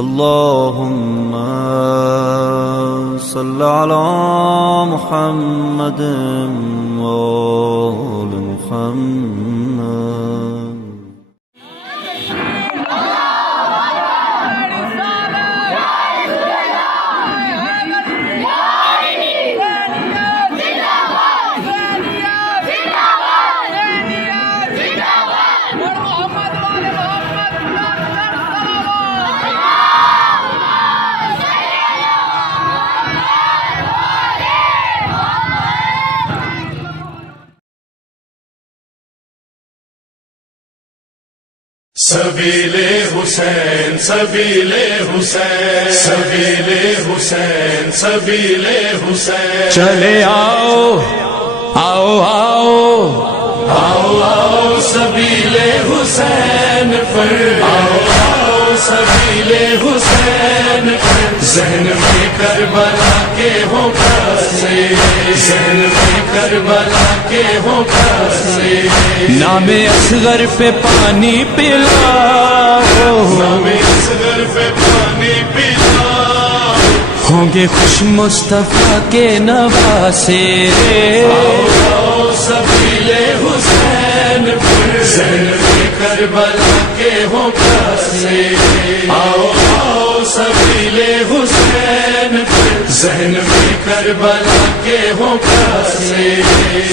اللهم صل على محمد وآل محمد. سبیلِ حسین سبیلِ حسین سبیلِ حسین سبیلِ حسین. چلے آؤ آؤ آؤ آؤ آؤ سبیلِ حسین پر آؤ آؤ سبیلِ حسین پر. ذہن میں کربلا کے ہوں کاسے ذہن میں کربلا کے ہوں کاسے. نام اصغر پہ پانی پلاؤ نام اصغر پہ پانی پلاؤ. ہوں گے خوش مصطفیٰ کے نواسے. آؤ آؤ سبیلِ حسین پر ذہن میں کربلا کے ہوں کاسے. آؤ آؤ سبیلِ حسین پر ذہن میں کربلا کے ہوں کاسے.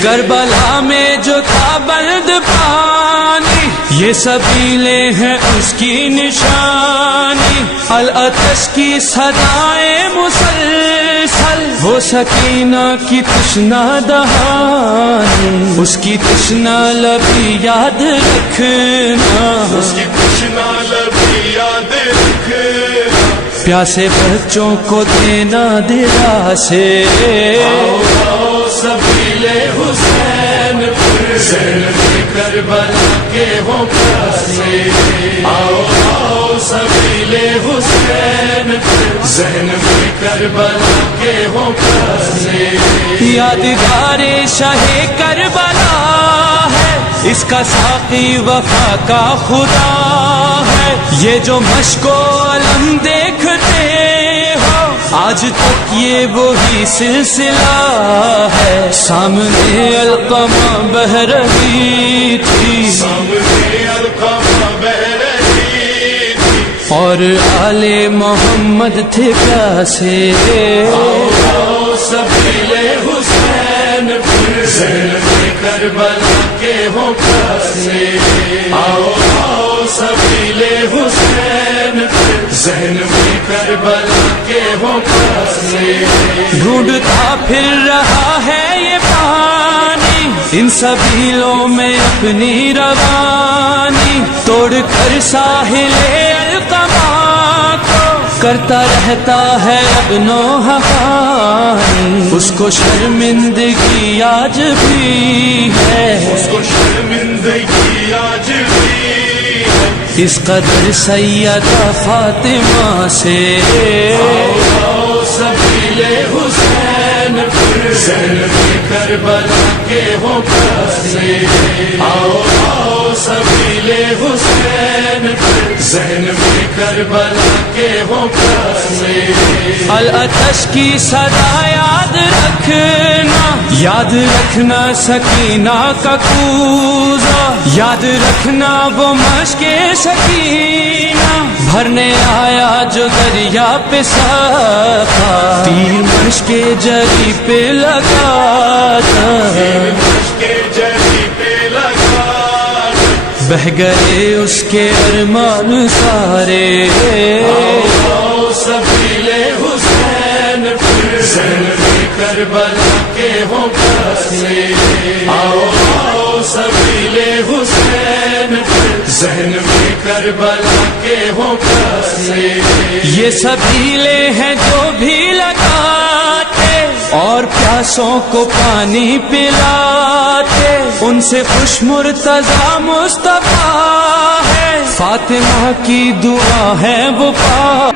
کربلا میں جو تھا بلد پانی یہ سبیلیں ہیں اس کی نشانی. العطش کی صدائیں مسلسل وہ سکینہ کی تشنہ دہانی. اس کی تشنہ لبی یاد رکھنا اس کی تشنہ لبی یاد رکھنا. پیاسے بچوں کو دینا دلاسے. آؤ آؤ سبیلِ حسین پر ذہن میں کربلا کے ہوں کاسے. آؤ آؤ سبیلِ حسین پر ذہن میں کربلا کے ہوں کاسے. یادگار شاہ کربلا ہے اس کا ساقی وفا کا خدا ہے. یہ جو مشک و علم دیکھتے ہو آج تک یہ وہی سلسلہ ہے. سامنے القمہ بہہ رہی تھی سامنے القمہ بہہ رہی تھی اور آل محمد تھے پیاسے. آؤ آؤ سبیلِ حسین پر ذہن میں کربلا کے ہوں کاسے. آؤ آؤ سبیلِ حسین پر ذہن میں کربلا کے ہوں کاسے. ڈھونڈتا پھر رہا ہے یہ پانی ان سبیلوں میں اپنی روانی. توڑ کر ساحل القمہ کو کرتا رہتا ہے اب نوحہ خوانی. اس کو شرمندگی آج بھی ہے اس کو شرمندگی آج بھی ہے اس قدر سیدہ فاطمہ سے. آؤ آؤ سبیلِ حسین پر ذہن میں کربلا کے ہوں کاسے. آؤ آؤ سبیلِ حسین پر ذہن میں کربلا کے ہوں کاسے. العطش کی صدا یاد رکھنا یاد رکھنا سکینہ کا کوزہ. یاد رکھنا وہ مشق سکینہ بھرنے آیا جو دریا پہ ساقا. تیر مشق جری پہ لگا تھا مشق جری پہ لگا بہہ گئے اس کے ارمان سارے. آؤ سبیلِ حسین پر ذہن میں کربلا کے ہوں کاسے. آؤ آؤ سبیلِ حسین پر ذہن میں کربلا کے ہوں کاسے. یہ سبیلیں ہیں جو بھی لگاتے اور پیاسوں کو پانی پلاتے. ان سے خوش مرتضی مصطفیٰ ہے فاطمہ کی دعا ہے وہ پا